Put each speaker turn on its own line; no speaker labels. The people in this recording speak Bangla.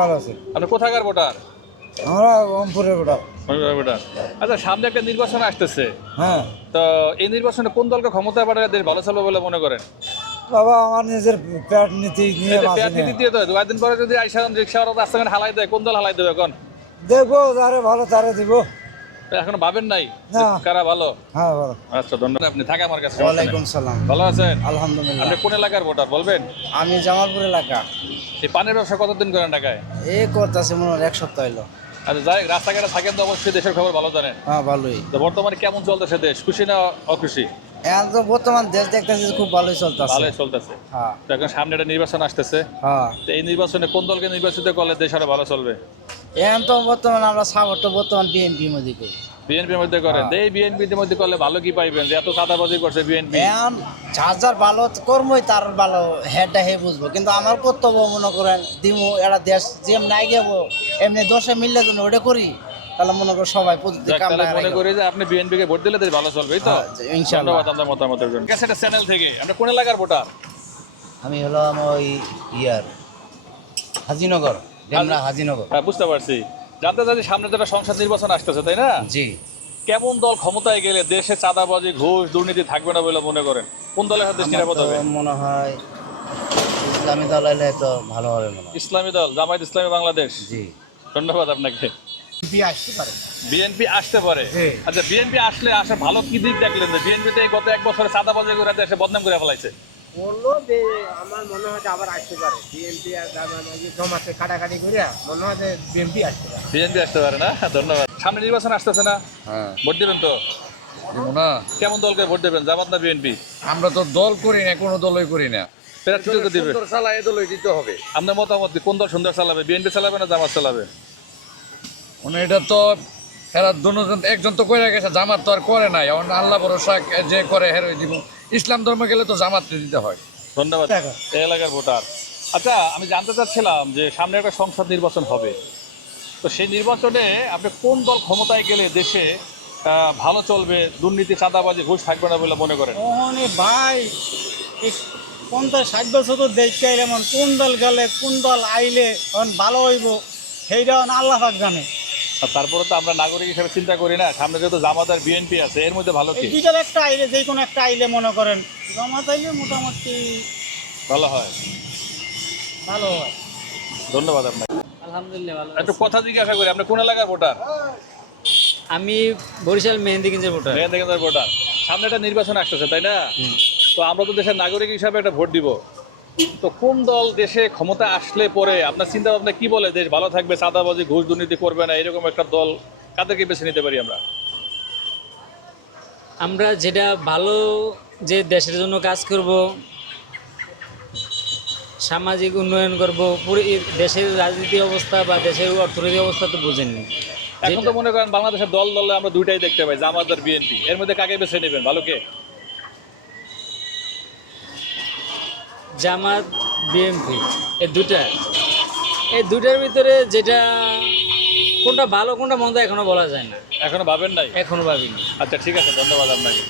ভালো আছে।
আপনি কোথাকার ভোটার?
আমরা ওমপুরের ওটা
ভোটার। আচ্ছা সামনে একটা নির্বাচন আসতেছে।
হ্যাঁ।
তো এই নির্বাচনে কোন দলকে ক্ষমতায় পাঠালে দেশ ভালো চলবে বলে মনে করেন?
বাবা আমার নিজের নীতি নিয়ে
দিয়ে তো পরে যদি আইসা রিক্সাওয়ালা রাস্তাঘাট হালাই দেয় কোন দল হালাই দেবে এখন?
দেখব যারে ভালো তারে দিব।
এখনও ভাবেন নাই? কারা ভালো?
হ্যাঁ ভালো।
আচ্ছা ধন্যবাদ। আপনি থাকে আমার কাছে।
ওয়ালাইকুম সালাম।
ভালো আছেন?
আলহামদুলিল্লাহ।
আপনি কোন এলাকার ভোটার বলবেন?
আমি জামালপুর এলাকা।
এই পানের ব্যবসা কতদিন করেন ঢাকায়?
এই করতেছে মনে হয় এক সপ্তাহ হলো
আচ্ছা যাই রাস্তাঘাটে থাকেন তো অবশ্যই দেশের খবর ভালো জানেন।
হ্যাঁ ভালোই।
তো বর্তমানে কেমন চলতেছে দেশ? খুশি না অখুশি?
এখন তো বর্তমান দেশ দেখতেছি খুব ভালোই চলতেছে।
ভালোই চলতেছে।
হ্যাঁ।
তো এখন সামনে একটা নির্বাচন আসতেছে।
হ্যাঁ।
তো এই নির্বাচনে কোন দলকে নির্বাচিত করলে দেশ আরও ভালো চলবে?
এখন তো বর্তমান আমরা সাপোর্ট তো বর্তমান বিএনপি মধ্যে করি।
বিএনপির মধ্যে করেন।
হ্যাঁ।
এই বিএনপির মধ্যে করলে ভালো কি পাইবেন? যে এত চাঁদাবাজি করছে বিএনপি
এখন যার যার ভালো কর্মই তার ভালো হেডটা হে বুঝব। কিন্তু আমার কর্তব্য মনে করেন দিমু একটা দেশ যেম নাই গেবো এমনি দশে মিললে জন্য ওটা করি তাহলে মনে করো সবাই
মনে করি যে আপনি বিএনপি কে ভোট দিলে ভালো চলবে এই তো?
হ্যাঁ, ইনশাআল্লাহ।
আপনার মতামতের জন্য। ঠিক চ্যানেল থেকে। আমরা কোন এলাকার ভোটার?
আমি হলাম ওই ইয়ার হাজিনগর। ডেমরা হাজিনগর।
হ্যাঁ বুঝতে পারছি। সামনে যেটা সংসদ নির্বাচন আসতেছে তাই না?
জি।
কেমন দল ক্ষমতায় গেলে দেশে চাঁদাবাজি ঘুষ দুর্নীতি থাকবে না বলে মনে করেন? কোন দলের হাতে নিরাপদ হবে?
মনে হয় ইসলামী দল এলে তো ভালো হবে মনে হয়।
ইসলামী দল জামায়াত ইসলামী বাংলাদেশ।
জি।
ধন্যবাদ আপনাকে।
আসতে পারে।
বিএনপি আসতে পারে। আচ্ছা বিএনপি আসলে আসে ভালো কি দিক দেখলেন? যে বিএনপি তো এই গত এক বছরে চাঁদাবাজি করে দেশে বদনাম করে ফেলাইছে।
বলল যে আমার মনে হয় যে আবার আসতে পারে। বিএনপি আর জমাতে কাটাকাটি করে মনে হয় যে বিএনপি আসতে পারে।
বিএনপি আসতে পারে না? ধন্যবাদ। সামনে নির্বাচন আসতেছে না?
হ্যাঁ।
ভোট দেবেন তো?
না।
কেমন দলকে ভোট দেবেন জামাত না বিএনপি
আমরা তো দল করি না কোনো দলই করি না।
প্রার্থী তো দিবে।
এ দলই দিতে হবে।
আপনার মতামত? কোন দল সুন্দর চালাবে? বিএনপি চালাবে না জামাত চালাবে?
মানে এটা তো এরা দুজন একজন তো করে গেছে জামাত তো আর করে নাই। এখন আল্লাহ ভরসা যে করে হেরোই দিব। ইসলাম ধর্মে গেলে তো জামাত দিতে হয়।
ধন্যবাদ। এই এলাকার ভোটার। আচ্ছা আমি জানতে চাচ্ছিলাম যে সামনে একটা সংসদ নির্বাচন হবে। তো সেই নির্বাচনে আপনি কোন দল ক্ষমতায় গেলে দেশে ভালো চলবে দুর্নীতি চাঁদাবাজি ঘুষ থাকবে না বলে মনে করেন?
ওহনে ভাই পঞ্চাশ ষাট বছর তো দেখতে আইলাম কোন দল গেলে কোন দল আইলে তখন ভালো হইব সেইটা আল্লাহ পাক জানে।
তারপরে তো আমরা নাগরিক হিসেবে চিন্তা করি না। সামনে যেহেতু জামাত আর বিএনপি আছে এর মধ্যে ভালো কি?
দুইটার একটা আইলে যে কোনো একটা আইলে মনে করেন জমা চাইলে মোটামুটি
ভালো হয়।
ভালো হয়।
ধন্যবাদ আপনাকে।
আলহামদুলিল্লাহ ভালো
একটু কথা জিজ্ঞাসা করি আপনি কোন এলাকার ভোটার?
আমি বরিশাল মেহেন্দিগঞ্জের ভোটার।
মেহেন্দি কেন্দ্রের ভোটার। সামনে একটা নির্বাচন আসতেছে তাই না? তো আমরা তো দেশের নাগরিক হিসাবে একটা ভোট দিব। তো কোন দল দেশে ক্ষমতা আসলে পরে? আপনার চিন্তা ভাবনা কি বলে? দেশ ভালো থাকবে চাঁদাবাজি ঘুষ দুর্নীতি করবে না এরকম একটা দল কাদেরকে বেছে নিতে পারি আমরা?
আমরা যেটা ভালো যে দেশের জন্য কাজ করব সামাজিক উন্নয়ন করব পুরো দেশের রাজনীতি অবস্থা বা দেশের অর্থনৈতিক অবস্থা তো বুঝেননি।
এখন তো মনে করেন বাংলাদেশের দল দলে আমরা দুইটাই দেখতে পাই জামাত আর বিএনপি। এর মধ্যে কাকে বেছে নেবেন? ভালো কে?
জামাত বিএমপি এই দুটা এই দুটার ভিতরে যেটা কোনটা ভালো কোনটা মন্দ এখনও বলা যায় না।
এখনও ভাবেন নাই?
এখনও ভাবিনি।
আচ্ছা ঠিক আছে ধন্যবাদ আপনাকে।